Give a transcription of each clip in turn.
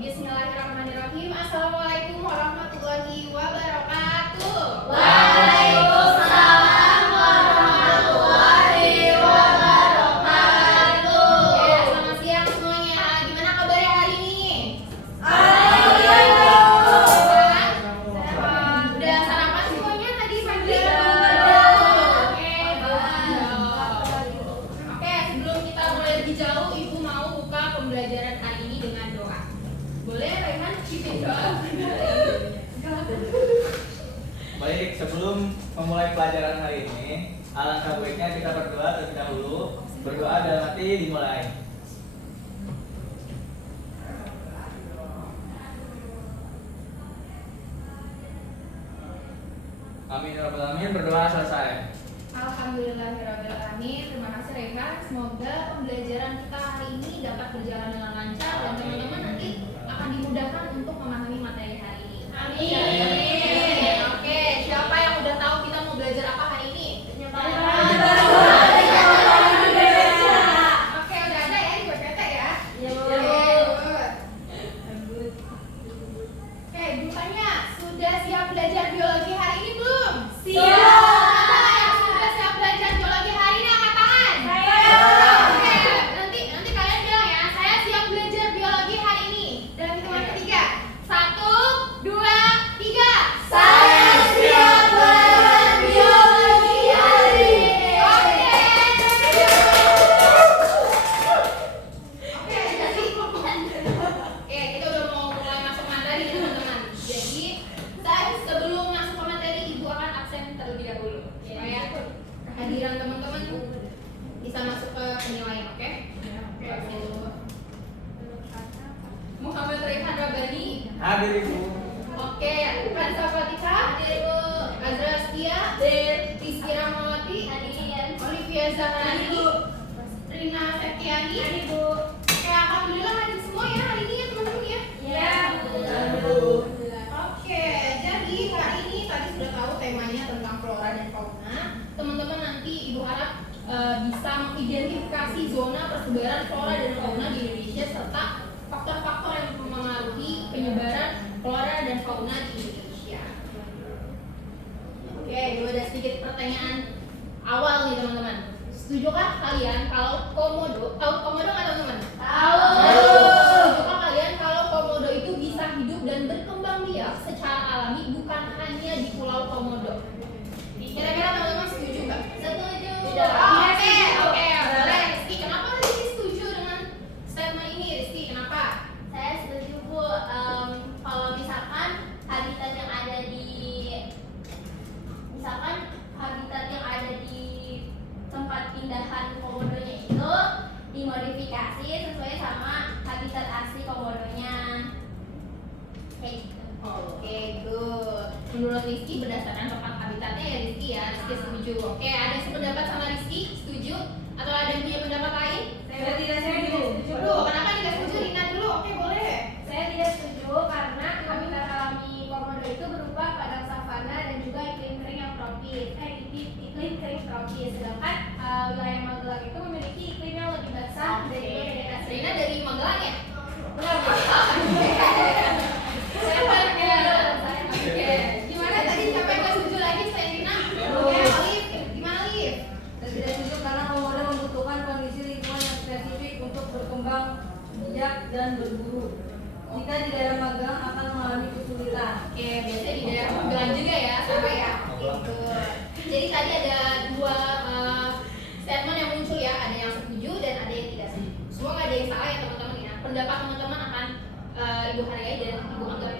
Bismillahirrahmanirrahim. Assalamualaikum warahmatullahi wabarakatuh. Waalaikumsalam warahmatullahi wabarakatuh. Ya, selamat siang semuanya. Gimana kabarnya hari ini? Sehat. Udah sarapan semuanya tadi pagi? Oke, sebelum kita mulai lebih jauh, Ibu mau buka pembelajaran hari ini dengan doa. Boleh, Raihan? Pimpin doa. Baik, sebelum memulai pelajaran hari ini, alangkah baiknya kita berdoa terlebih dahulu. Berdoa dalam hati dimulai. Amin ya rabbal alamin. Berdoa selesai. Alhamdulillahirrahmanirrahim. Terima kasih Raihan. Semoga pembelajaran kita hari ini dapat berjalan dengan lancar dan teman-teman nanti akan dimudahkan untuk memahami materi hari ini. Amin. Oke, siapa yang udah tahu kita mau belajar apa hari ini? Oke, udah ada ya di PPT ya? Oke, ditanya, sudah siap belajar biologi hari ini belum? Siap. Siapa yang sudah siap belajar biologi hari ini angkat tangan? Oke, nanti kalian bilang ya, saya siap belajar biologi hari ini. Dalam hitungan ketiga, 1, 2, 3. Saya siap belajar biologi hari ini. Oke, kita udah mau mulai masuk materi nih, teman-teman. Jadi, sebelum masuk ke materi, Ibu akan absen terlebih dahulu supaya kehadiran teman-teman bisa masuk ke penilaian, oke? Muhammad Raihan Rabbani. Hadir Ibu. Oke, Kansa Fatihah. Hadir, Bu. Azra Astia. Hadir. Rizky Rahmawati. Hadir. Olivia Zahrani. Rina Septiani. Hadir, Bu. Oke, alhamdulillah hadir semua ya hari ini ya teman-teman ya. Iya. Oke, jadi hari ini tadi sudah tahu temanya tentang flora dan fauna. Teman-teman nanti Ibu harap bisa mengidentifikasi zona persebaran flora dan fauna di Indonesia serta faktor-faktor yang mempengaruhi penyebaran flora dan fauna di Indonesia. Oke, itu ada sedikit pertanyaan awal nih teman-teman. Setujukah kalian kalau komodo, tahu komodo nggak teman-teman? Tahu. Setujukah kalian kalau komodo itu bisa hidup dan berkembang biak secara alami bukan hanya di Pulau Komodo? Kira-kira teman-teman setuju nggak? Setuju. Oke, boleh. Rizky, kenapa Rizky setuju dengan statement ini? Rizky, kenapa? Saya setuju, Bu. Kalau misalkan habitat yang ada di tempat pindahan komodonya itu dimodifikasi sesuai sama habitat asli komodonya. Kayak gitu. Oke, good. Menurut Rizky berdasarkan tempat habitatnya ya Rizky ya. Rizky setuju. Oke, ada yang sependapat sama Rizky? Setuju? Atau ada yang punya pendapat lain? Saya tidak setuju. Dulu, kenapa tidak setuju? Rina dulu. Oke, boleh. Saya tidak setuju karena habitat alami komodo itu berupa padang savana dan juga iklim kering yang tropis. Iklim kering tropis. Sedangkan wilayah Magelang itu memiliki iklim yang lebih basah dan juga vegetasi. Rina dari Magelang ya? Benar, Bu. Saya Magelang. Oke. Gimana tadi siapa yang nggak setuju lagi selain Rina? Oke, Alif. Gimana Alif? Saya tidak setuju karena komodo membutuhkan kondisi lingkungan yang spesifik untuk berkembang biak dan berburu. Jika di daerah Magelang akan mengalami kesulitan. Oke, biasanya di daerah Magelang juga ya, sama ya. Gitu. Jadi tadi ada dua statement yang muncul ya, ada yang setuju dan ada yang tidak setuju. Semua nggak ada yang salah ya teman-teman ya. Pendapat teman-teman akan Ibu hargai dan Ibu anggap.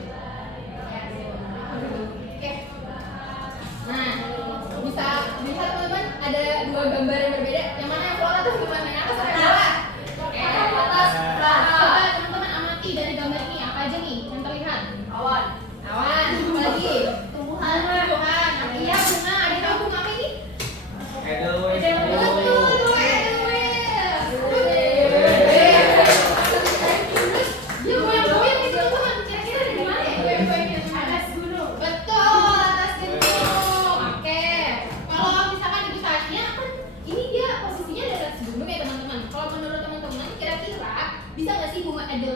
Oke. Nah, bisa teman-teman ada dua gambar yang berbeda. Yang mana yang flora tuh gimana? Yang atas atau yang bawah? Oke, atas. Coba teman-teman amati dari gambar ini apa aja nih yang terlihat? Awan. Awan, apa lagi? Tumbuhan. Iya, bunga. Ada tahu bunga apa ini? Edelweiss. Betul, Edelweiss. Dia goyang-goyang itu tumbuhan.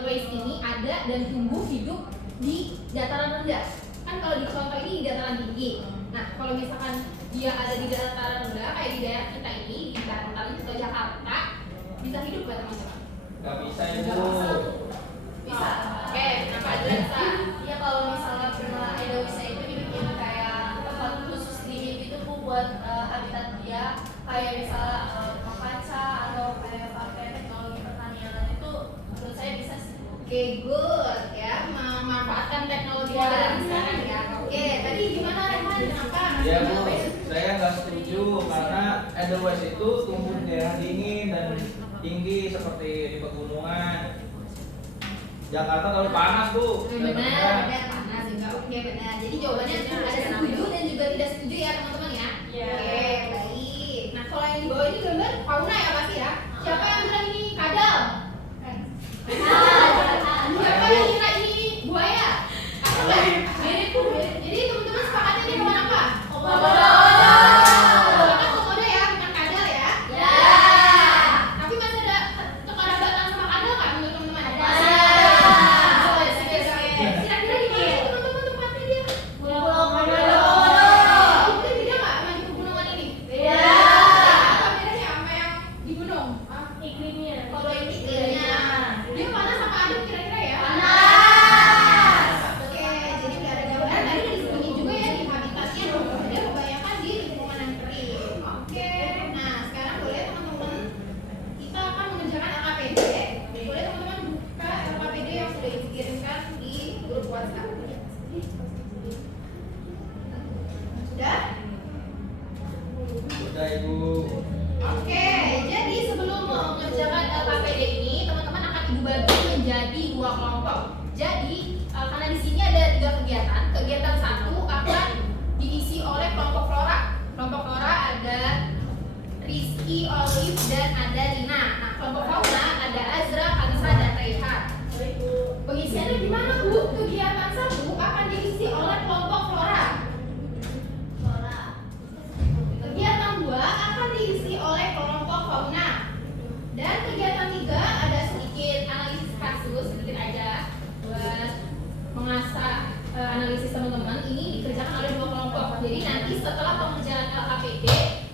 Edelweiss ini ada dan tumbuh hidup di dataran rendah. Kan kalau di contoh ini di dataran tinggi. Nah, kalau misalkan dia ada di dataran rendah kayak di daerah kita ini di Banten atau Jakarta, bisa hidup nggak teman-teman? Gak bisa ibu. Bisa. Oke, kenapa ada bisa? Ya kalau misalnya bunga Edelweiss itu dibikin kayak tempat khusus di itu Bu buat habitat dia, kayak misalnya makaca atau kayak pakai teknologi pertanian itu menurut saya bisa sih. Oke, good ya, memanfaatkan teknologi modern sekarang ya. Oke, tadi gimana Rehan? Kenapa? Ya Bu, saya nggak setuju karena Edelweiss itu tumbuh di daerah dingin dan tinggi seperti di pegunungan. Jakarta terlalu panas Bu. Benar, panas juga. Oke, benar. Jadi jawabannya ada setuju dan juga tidak setuju ya teman-teman ya. Iya. Oke, baik. Nah, kalau yang di bawah ini gambar fauna ya pasti ya. Siapa yang bilang ini kadal? Siapa yang kira ini buaya? Apa kan? Mirip Bu. Jadi teman-teman sepakatnya ini hewan apa? Komodo. Bukan komodo ya, bukan kadal ya. Ya. Tapi masih ada kekerabatan sama kadal nggak menurut teman-teman? Ada. Kira-kira di mana sih teman-teman tempatnya dia? Pulau Komodo. Itu beda nggak sama di pegunungan ini? Beda. Apa bedanya sama yang di gunung? Iklimnya. Kalau ini iklimnya, dia panas apa adem kira-kira ya? Panas. Oke, jadi nggak ada gambaran. Tadi udah disebutkan juga ya di habitatnya dia kebanyakan di lingkungan yang kering. Oke, nah sekarang boleh teman-teman kita akan mengerjakan LKPD. Boleh teman-teman buka LKPD yang sudah dikirimkan di grup WhatsApp. Sudah? Sudah Ibu. Oke, jadi sebelum mengerjakan LKPD ini, teman-teman akan Ibu bagi menjadi 2 kelompok. Jadi, karena di sini ada 3 kegiatan. Kegiatan 1 akan diisi oleh kelompok Flora. Kelompok Flora ada Rizky, Olive, dan ada Rina. Nah, kelompok Fauna ada Azra, Kansa, dan Rehan. Pengisiannya gimana Bu? Kegiatan 1 akan diisi oleh kelompok Flora. Kegiatan 2 akan diisi oleh kelompok fauna. Dan kegiatan 3 ada sedikit analisis kasus, sedikit aja buat mengasah analisis teman-teman. Ini dikerjakan oleh 2 kelompok. Jadi nanti setelah pengerjaan LKPD,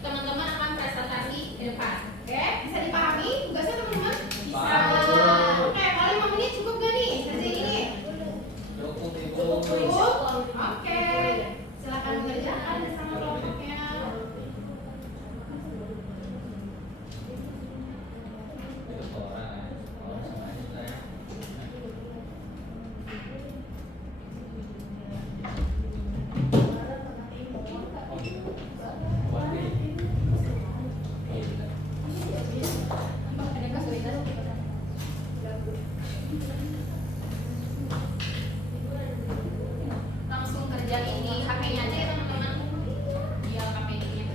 teman-teman akan presentasi ke depan. Oke, bisa dipahami tugasnya teman-teman? Bisa. Paham. Oke, kalau 5 menit cukup gak nih? Kerjain ini. Cukup Ibu. Cukup? Oke. Silakan mengerjakan bersama kelompoknya. Ada kesulitan? Langsung kerjain di HP-nya aja ya teman-teman. Di LKPD-nya.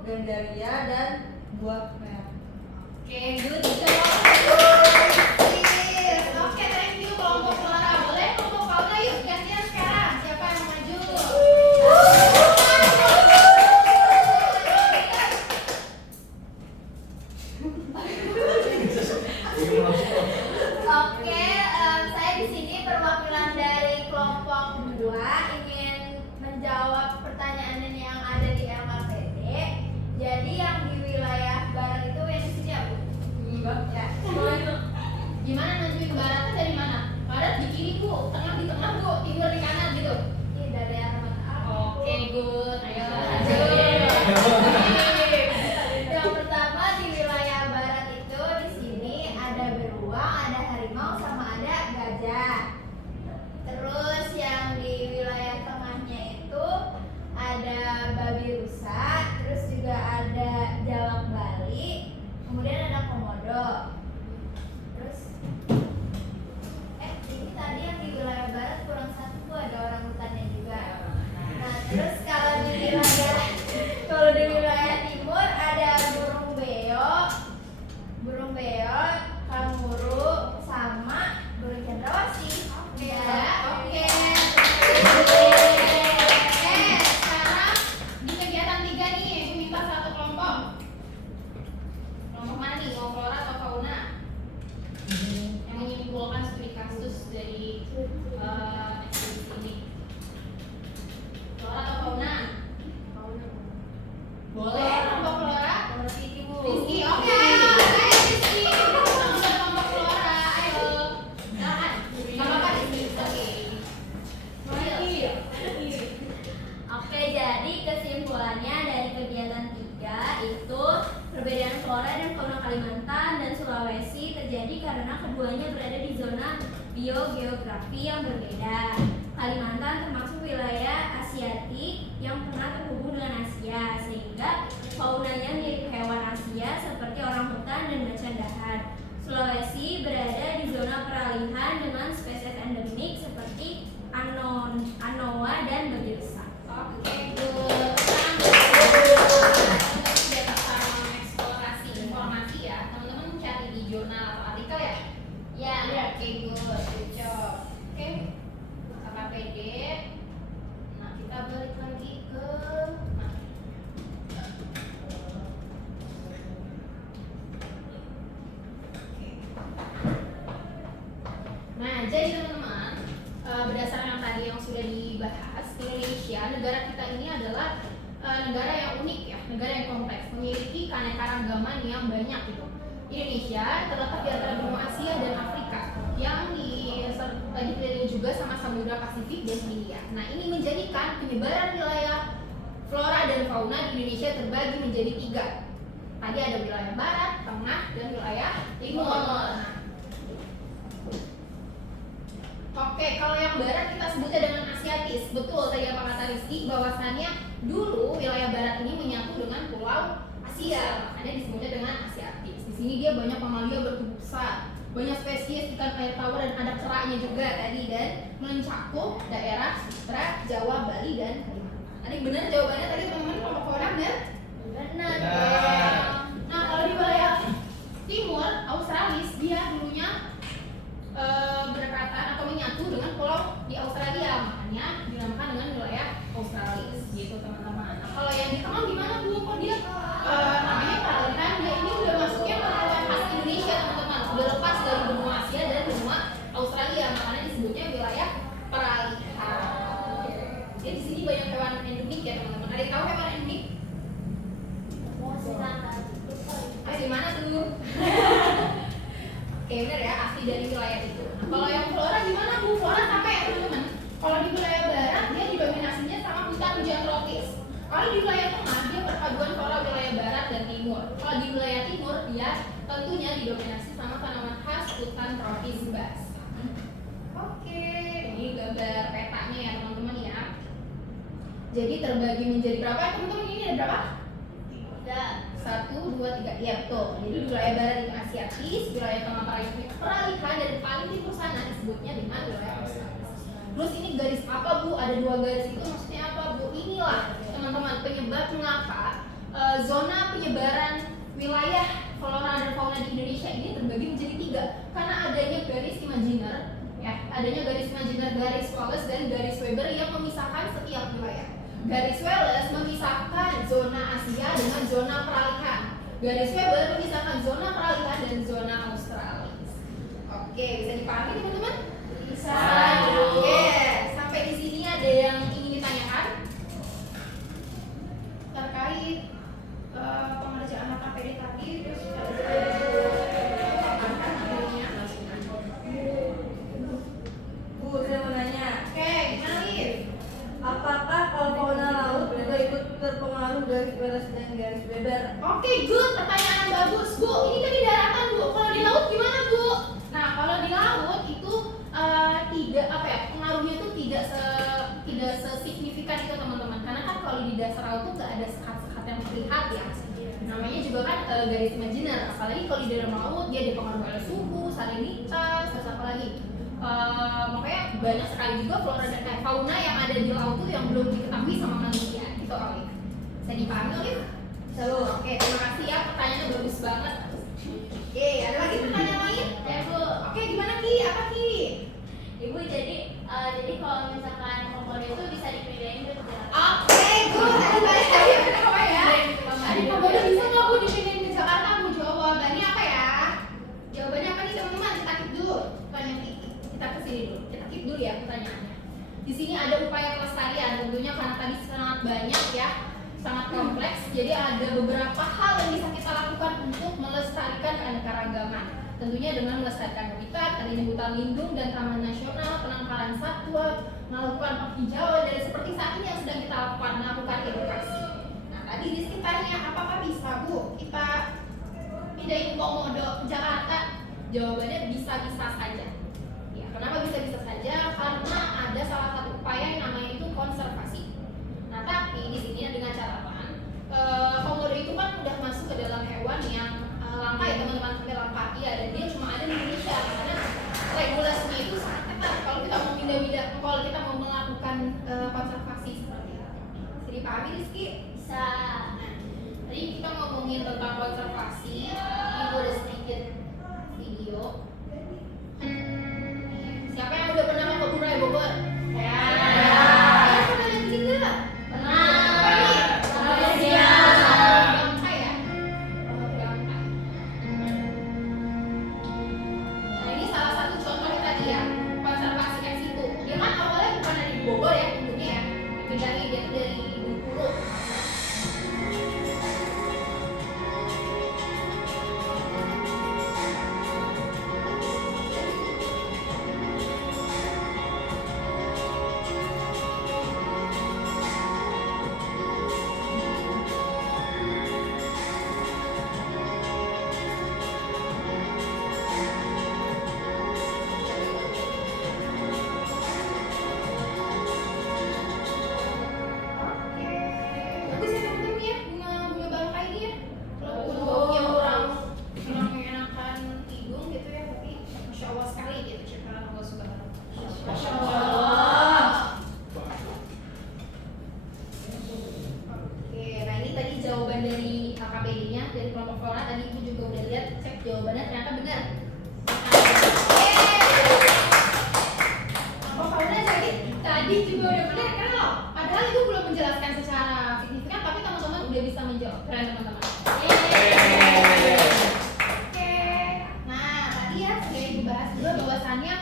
Gandaria, dan buah merah. Oke, good job. Yes. Oke, thank you kelompok flora. Boleh kelompok fauna yuk gantian sekarang. Siapa yang maju? Oke, saya di sini perwakilan dari kelompok 2 ingin menjawab pertanyaan yang ada di LKPD. Jadi yang di wilayah barat itu yang di sini apa? Ya. Gimana nentuin baratnya dari mana? Barat di kiri bu, tengah di tengah bu, timur di kanan gitu. Ini dari arah mana? Oke, good. Ayo Lanjut. lanjut. Yang pertama di wilayah barat itu di sini ada beruang, ada harimau, sama ada gajah. Terus yang di wilayah tengahnya itu ada babi rusa, terus juga ada jalak Bali, kemudian ada komodo. Terus ini tadi yang di wilayah barat kurang satu tuh ada orang hutannya juga. Nah, terus kalau di wilayah timur ada burung beo, kanguru, sama burung cendrawasih. Oke. Sekarang di kegiatan 3 nih, aku minta satu kelompok. Kelompok mana nih? Mau flora atau fauna? Yang menyimpulkan studi kasus dari ekspedisi ini. Flora atau fauna? Boleh kelompok flora? Rizky, oke ayo. Ayo Rizky, kita kelompok flora. Ayo. Silakan. Gak apa-apa Rizky. Oke. Oke, jadi kesimpulannya dari kegiatan 3 itu perbedaan flora dan fauna Kalimantan dan Sulawesi terjadi karena keduanya berada di zona biogeografi yang berbeda. Kalimantan termasuk wilayah Asiatik yang pernah terhubung dengan Asia, sehingga faunanya mirip hewan Asia seperti orangutan dan macan dahan. Sulawesi berada di zona peralihan dengan spesies endemik seperti anoa dan babi rusa. Oke, good. Sekarang kita sudah bisa mengeksplorasi informasi ya. Teman-teman cari di jurnal atau artikel ya? Ya. Oke, good. Good job. Oke. KKPD. Nah, kita balik lagi ke Nah, jadi teman-teman, berdasarkan yang tadi yang sudah dibahas, Indonesia, negara kita ini adalah negara yang unik ya, negara yang kompleks, memiliki keanekaragaman yang banyak gitu. Indonesia terletak di antara benua Asia dan Afrika yang dikelilingi juga sama Samudra Pasifik dan Hindia. Nah, ini menjadikan penyebaran wilayah flora dan fauna di Indonesia terbagi menjadi 3. Tadi ada wilayah barat, tengah, dan wilayah timur. Nah, oke, kalau yang barat kita sebutnya dengan Asiatis. Betul tadi apa kata Rizky, bahwasannya dulu wilayah barat ini menyatu dengan pulau Asia, makanya disebutnya dengan Asiatis. Di sini dia banyak mamalia bertubuh besar, banyak spesies ikan air tawar dan ada keraknya juga tadi, dan mencakup daerah Sumatera, Jawa, Bali, dan Kalimantan. Tadi benar jawabannya tadi teman-teman, kelompok fauna benar? Benar. Nah, kalau di wilayah timur, Australis dia dulunya berdekatan atau menyatu dengan pulau di Australia, makanya dinamakan dengan wilayah Australis gitu teman-teman. Nah, kalau yang di tengah gimana Bu? Kok dia namanya peralihan? Dia ini udah masuknya ke wilayah khas Indonesia teman-teman, udah lepas dari benua Asia dan benua Australia, makanya disebutnya wilayah peralihan. Jadi di sini banyak hewan endemik ya teman-teman. Ada yang tahu hewan endemik? Di mana tuh? Oke, benar ya, asli dari wilayah itu. Nah, kalau yang flora gimana Bu? Flora sampai ya teman-teman. Kalau di wilayah barat dia didominasinya sama hutan hujan tropis. Kalau di wilayah tengah dia perpaduan flora wilayah barat dan timur. Kalau di wilayah timur dia tentunya didominasi sama tanaman khas hutan tropis bebas. Oke, ini gambar petanya ya teman-teman ya. Jadi terbagi menjadi berapa ya teman-teman? Ini ada berapa? 1, 2, 3, iya betul. Jadi wilayah barat itu Asiatis, wilayah tengah peralihan, dan paling timur sana disebutnya dengan wilayah Australis. Terus ini garis apa Bu? Ada 2 garis itu maksudnya apa Bu? Inilah teman-teman penyebab mengapa zona penyebaran wilayah flora dan fauna di Indonesia ini terbagi menjadi 3 karena adanya garis imajiner, ya, adanya garis imajiner, garis Wallace dan garis Weber yang memisahkan setiap wilayah. Garis Wallace memisahkan zona Asia dengan zona peralihan. Garis Weber memisahkan zona peralihan dan zona Australis. Oke, bisa dipahami teman-teman? Bisa. Oke, sampai di sini ada yang ingin ditanyakan terkait pengerjaan HKPD tadi, terus Bu, saya mau nanya, oke, gimana Liv? apakah kalau fauna laut juga ikut terpengaruh garis Wallace dan garis Weber? Oke, good, pertanyaan yang bagus, Bu. Ini kan di daratan, Bu. Kalau di laut gimana, Bu? Nah, kalau di laut itu tidak apa ya, pengaruhnya itu tidak sesignifikan itu teman-teman. Karena kan kalau di dasar laut tuh nggak ada sekat-sekat yang terlihat ya. Namanya juga kan garis imajiner. Apalagi kalau di dalam laut dia dipengaruhi oleh suhu, salinitas, terus apa lagi? Makanya banyak sekali juga flora dan fauna yang ada di laut tuh yang belum diketahui sama manusia. Gitu, Olive. Saya dipahami, Olive? Selalu. Oke, terima kasih ya, pertanyaannya bagus banget. Oke, ada lagi pertanyaan lain? Ya Bu, Oke, gimana Ki? Apa Ki? Ibu jadi kalau misalkan komodo itu bisa dipindahin ke Jakarta. Oke, good. Tadi balik lagi kenapa ya? Tadi komodo bisa nggak Bu dipindahin ke Jakarta? Bu, jawabannya apa ya? Jawabannya apa nih teman-teman? Kita keep dulu. Pertanyaan kita kesini dulu. Kita keep dulu ya pertanyaannya. Di sini ada upaya pelestarian. Tentunya karena tadi sangat banyak ya, sangat kompleks. Jadi ada beberapa hal yang bisa kita lakukan untuk melestarikan keanekaragaman. Tentunya dengan melestarikan habitat, adanya hutan lindung dan taman nasional, penangkaran satwa, melakukan penghijauan, dan seperti saat ini yang sedang kita lakukan, melakukan edukasi. Nah, tadi Rizky tanya, apakah bisa Bu kita pindahin komodo ke Jakarta? Jawabannya bisa-bisa saja. Ya, kenapa bisa-bisa saja? Karena ada salah satu upaya yang namanya itu konservasi. Nah, tapi di sini dengan catatan, komodo itu kan udah masuk ke dalam hewan yang langka ya teman-teman, hampir langka ya, dan dia cuma ada di Indonesia karena regulasinya itu sangat ketat kalau kita mau pindah-pindah, kalau kita mau melakukan konservasi seperti itu. Jadi dipahami Rizky? Bisa. Nah, tadi kita ngomongin tentang konservasi, ibu ada sedikit video. Siapa yang udah pernah ke Burai Bogor? Ya. Ya, pernah lihat di sini nggak? Pernah. Pernah. Iya. Langka ya? Langka. Nah, ini salah satu contohnya tadi ya, konservasi ex situ. Dia kan awalnya bukan dari Bogor ya, tentunya ya. Dipindahin dia tuh dari Bengkulu. Oke, bagus ya teman-teman ya, bunga bangkai ini ya. Walaupun baunya kurang mengenakan hidung gitu ya, tapi masya Allah sekali gitu ciptaan Allah Subhanahu. Masya Allah. Oke, nah ini tadi jawaban dari KKPD-nya dari kelompok flora. Tadi ibu juga udah lihat, cek jawabannya ternyata benar. Kelompok fauna jadi tadi juga udah benar, keren loh. Padahal ibu belum menjelaskan secara signifikan, tapi teman-teman udah bisa menjawab. Keren teman-teman. Oke, nah tadi ya sudah ibu bahas juga bahwasannya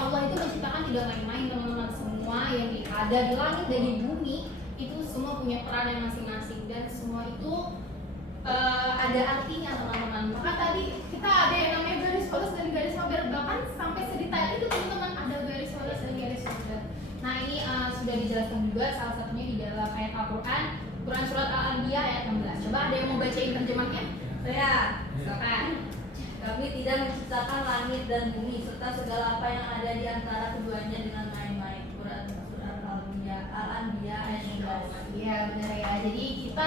Allah itu menciptakan tidak main-main teman-teman. Semua yang ada di langit dan di bumi itu semua punya peran yang masing-masing, dan semua itu ada artinya teman-teman. Maka tadi kita ada yang namanya garis Wallace dan garis Weber, bahkan sampai sedetail itu teman-teman ada garis Wallace dan garis Weber. Nah ini sudah dijelaskan juga salah satunya di dalam ayat Al-Quran, Quran surat Al-Anbiya ayat 16. Coba ada yang mau bacain terjemahnya? Saya, Silakan. kami tidak menciptakan langit dan bumi serta segala apa yang ada di antara keduanya dengan main-main. Quran surat Al-Anbiya ayat 16. Iya benar ya. Jadi kita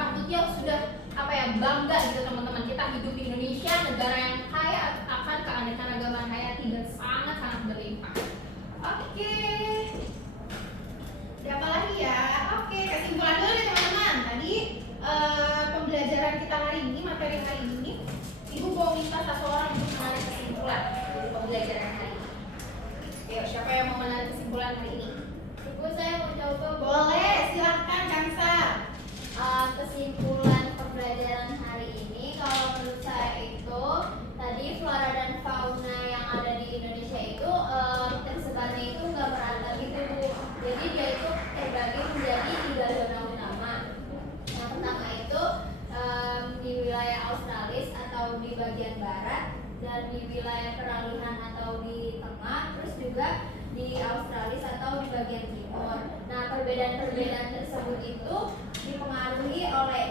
patutnya sudah apa ya, bangga gitu teman-teman. Kita hidup di Indonesia, negara yang kaya akan keanekaragaman hayati dan sangat-sangat berlimpah. Oke. Ada apa lagi ya? Oke, kesimpulan dulu nih teman-teman. Tadi kita hari ini, materi hari ini, Ibu mau minta satu orang untuk menarik kesimpulan dari pembelajaran hari ini. Ayo, siapa yang mau menarik kesimpulan hari ini? Ibu, saya mau coba. Boleh, silahkan Kansa. Kesimpulan pembelajaran hari ini, kalau menurut saya itu tadi flora dan fauna yang ada di Indonesia itu tersebarnya itu nggak merata gitu Bu. Jadi dia itu terbagi menjadi 3 zona utama. Yang pertama itu di wilayah Australis atau di bagian barat, dan di wilayah peralihan atau di tengah, terus juga di Australis atau di bagian timur. Nah, perbedaan-perbedaan tersebut itu dipengaruhi oleh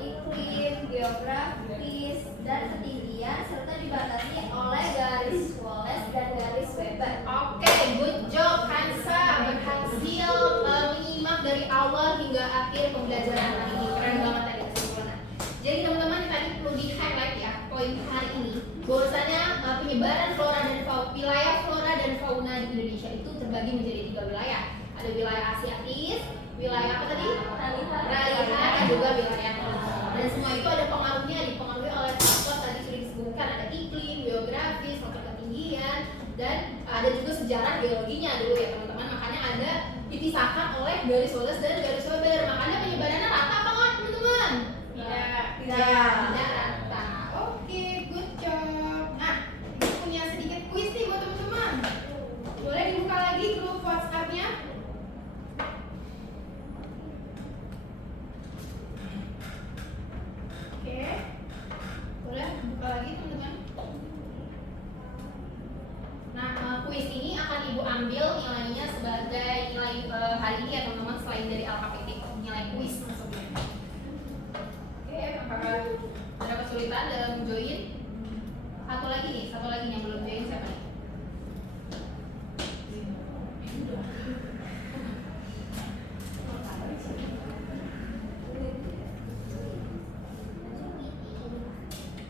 iklim, geografis, dan ketinggian, serta dibatasi oleh garis Wallace dan garis Weber. Oke, good job Kansa, berhasil menyimak dari awal hingga akhir pembelajaran hari ini. Keren banget tadi kesimpulannya. Jadi teman-teman tadi perlu di highlight ya poin hari ini, bahwasanya penyebaran flora dan wilayah flora dan fauna di Indonesia itu terbagi menjadi 3 wilayah. Ada wilayah Asiatis, wilayah apa tadi? Peralihan, dan juga wilayah tengah. Dan semua itu ada pengaruhnya, dipengaruhi oleh faktor tadi sudah disebutkan, ada iklim, geografis, faktor ketinggian, dan ada juga sejarah geologinya dulu ya teman-teman. Makanya ada dipisahkan oleh garis Wallace dan garis Weber. Makanya penyebarannya rata apa enggak teman-teman? Tidak rata. Oke, good job. Nah, kita punya sedikit kuis nih buat teman-teman. Boleh dibuka lagi grup WhatsApp-nya? Oke, boleh buka lagi teman-teman. Nah, kuis ini akan Ibu ambil nilainya sebagai nilai hari ini ya teman-teman, selain dari LKPT, nilai kuis maksudnya. Oke, apakah ada kesulitan dalam join? Satu lagi yang belum join siapa nih?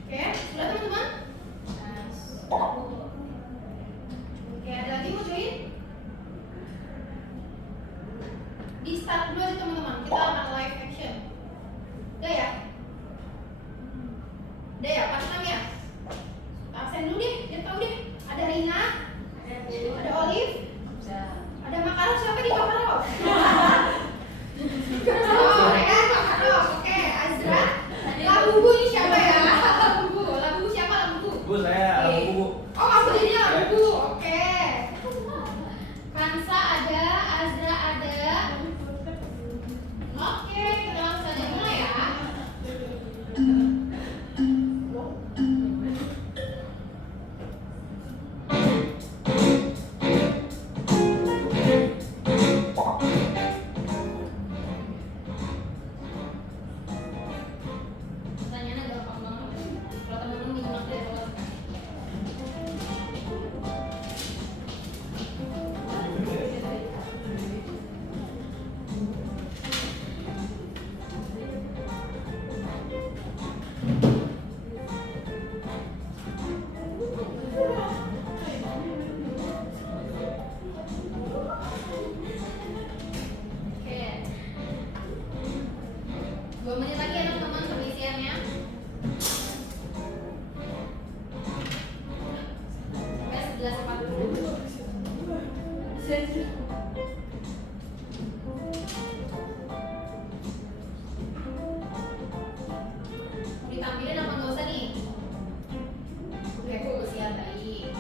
Oke, sudah teman-teman? Oke, ada lagi mau join? Di start dulu aja teman-teman, kita akan live action. Udah ya? Udah ya, pas 6 ya? Absen dulu deh, biar tahu deh. Ada Rina, ada Olive, ada Makarov, siapa di Makarov? Oh, mereka Makarov, oke. Azra, Labubu ini siapa ya? Labubu siapa Labubu? Bu, saya Bu. Oh, aku jadinya Labubu, oke. Kansa ada, Azra ada. Oke, kita langsung saja mulai ya. Pertanyaannya gampang banget. Kalau teman-teman nyimak dari awal. Oke. 2 menit lagi ya teman-teman pengisiannya. Sampai 11.40. Mau ditampilin apa nggak usah nih? Oke, aku siap tadi.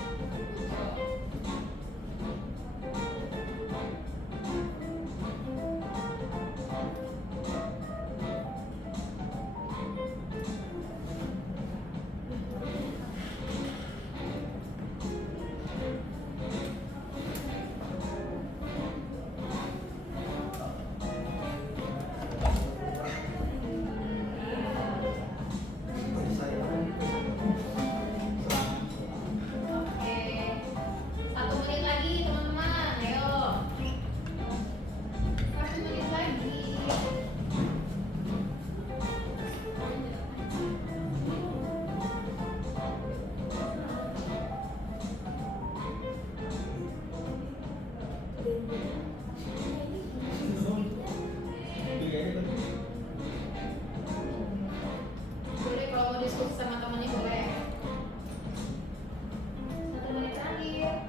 diskusi sama temennya boleh. 1 menit terakhir.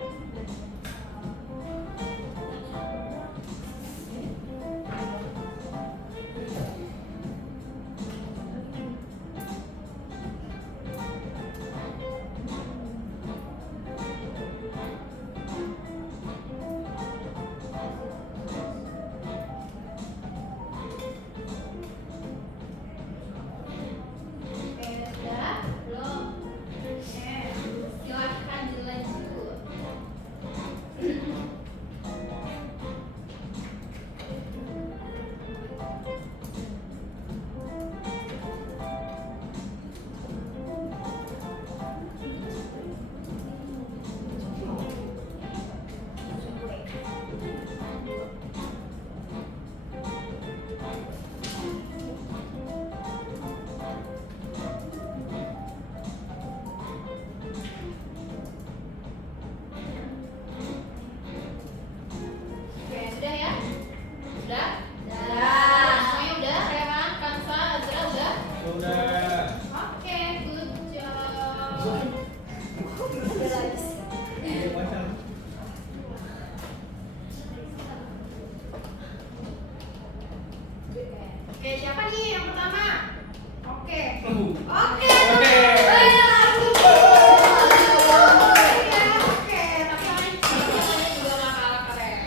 Oke, sudah? Belum? Oke, silahkan dilanjut. Oke, sudah ya? Sudah? Semuanya udah? Rehan, Kansa, Azra udah? Sudah. Oke, good job. Iya, macam. Oke, siapa nih yang pertama? Oke. Oke. Oke. Oke, tapi kalian juga nggak kalah keren.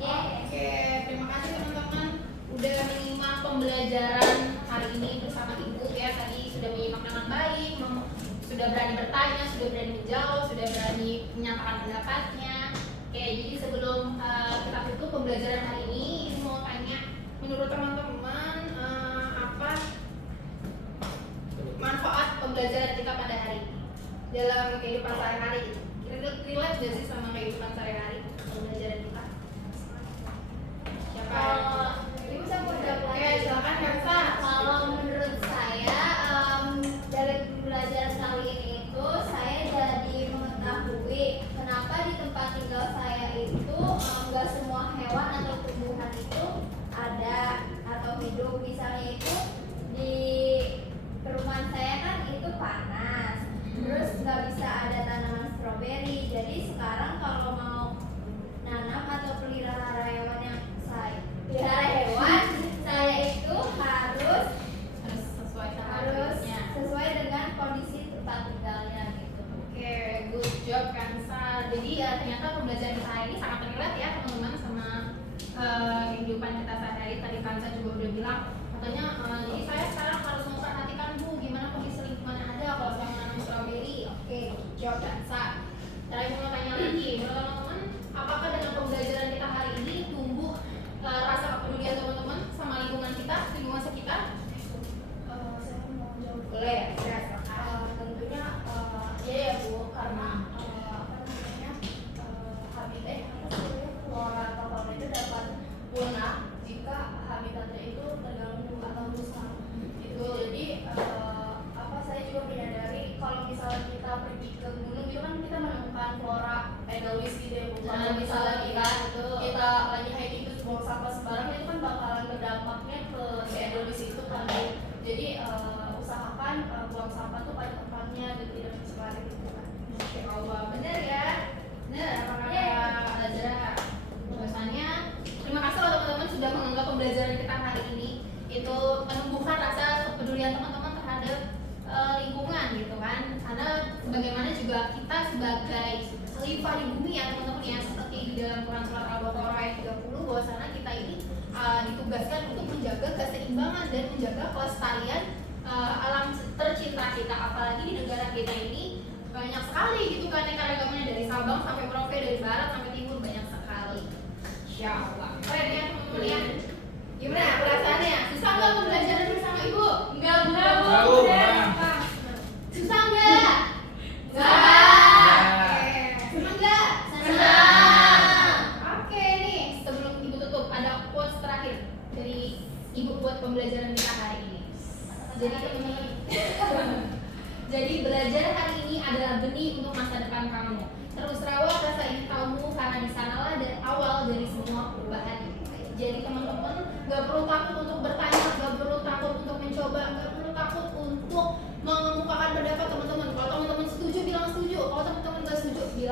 Oke, terima kasih teman-teman udah menyimak pembelajaran hari ini bersama Ibu ya. Tadi sudah menyimak dengan baik, sudah berani bertanya, sudah berani menjawab, sudah berani menyatakan pendapatnya. Oke, jadi sebelum kita tutup pembelajaran hari ini mau tanya, menurut teman-teman apa manfaat pembelajaran kita pada hari ini dalam kehidupan sehari-hari? Relate gak sih sama kehidupan sehari-hari pembelajaran kita? Siapa? Ibu saya mau jawab Oke, lagi. silakan Kansa. Kalau menurut saya dari pembelajaran kali ini itu saya jadi mengetahui kenapa di tempat tinggal saya itu nggak semua hewan atau tumbuhan itu ada atau hidup. Misalnya itu di perumahan saya kan itu panas, terus nggak bisa ada tanaman stroberi. Jadi sekarang kalau mau nanam atau pelihara hewan yang saya pelihara hewan saya itu harus Sesuai sama harus hidupnya. sesuai dengan kondisi tempat tinggalnya gitu. Oke, good job Kansa. Jadi ternyata pembelajaran kita hari ini sangat relate ya teman-teman sama kehidupan kita sehari-hari. Tadi Kansa juga udah bilang katanya jadi saya sekarang harus memperhatikan Bu gimana kondisi lingkungan yang ada kalau saya menanam strawberry. Oke, good job Kansa. Terakhir mau tanya lagi, menurut teman-teman apakah dengan pembelajaran kita hari ini tumbuh rasa kepedulian teman-teman sama lingkungan kita, lingkungan sekitar? Saya mau jawab. Boleh ya? Silakan. Tentunya iya ya Bu, karena apa namanya habitat flora atau fauna itu dapat punah jika habitatnya itu terganggu atau rusak. Itu jadi apa saya juga menyadari kalau misalnya kita pergi ke gunung itu kan kita menemukan flora endowis gitu ya Bu. Kalau misalnya kita lagi hiking terus buang sampah sembarangan itu kan bakalan berdampaknya ke si endowis itu kan. Jadi usahakan buang sampah tuh pada tempatnya dan tidak tersebar gitu kan. Masya Allah, benar ya? Benar, apa kata Azra? Bahwasannya terima kasih loh teman-teman sudah menganggap pembelajaran kita hari ini itu menumbuhkan rasa kepedulian teman-teman terhadap lingkungan gitu kan. Karena sebagaimana juga kita sebagai khalifah di bumi ya teman-teman ya, seperti di dalam Quran Surat Al-Baqarah ayat 30 bahwasanya kita ini ditugaskan untuk menjaga keseimbangan dan menjaga kelestarian alam tercinta kita, apalagi di negara kita ini banyak sekali gitu kan keragamannya dari Sabang sampai Merauke, dari barat sampai timur banyak sekali. Insya Allah. Keren ya teman-teman ya. Gimana perasaannya? Susah nggak pembelajaran bersama Ibu? Enggak, Bu. Tahu, Bang. Susah nggak? Nggak. Senang nggak? Senang. Oke nih, sebelum Ibu tutup ada quotes terakhir dari Ibu buat pembelajaran kita hari ini. Jadi teman-teman, jadi belajar hari ini adalah benih untuk masa depan kamu. Terus rawat rasa ingin tahumu karena di sanalah dari awal dari semua perubahan. Jadi teman-teman gak perlu takut untuk bertanya, gak perlu takut untuk mencoba, gak perlu takut untuk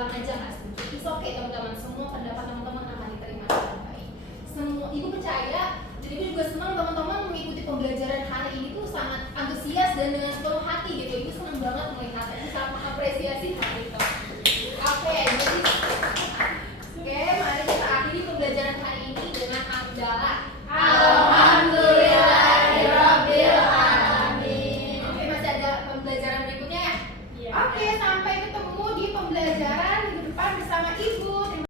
bilang aja nggak setuju. It's okay teman-teman, semua pendapat teman-teman akan diterima dengan baik. Semua ibu percaya, dan ibu juga senang teman-teman mengikuti pembelajaran hari ini tuh sangat antusias dan dengan sepenuh hati gitu. Ibu senang banget melihat, ibu sangat mengapresiasi hal itu. Oke, jadi mari kita akhiri pembelajaran hari ini dengan hamdalah. Alhamdulillahirabbil alamin. Oke, masih ada pembelajaran berikutnya ya? Iya. Oke, sampai ketemu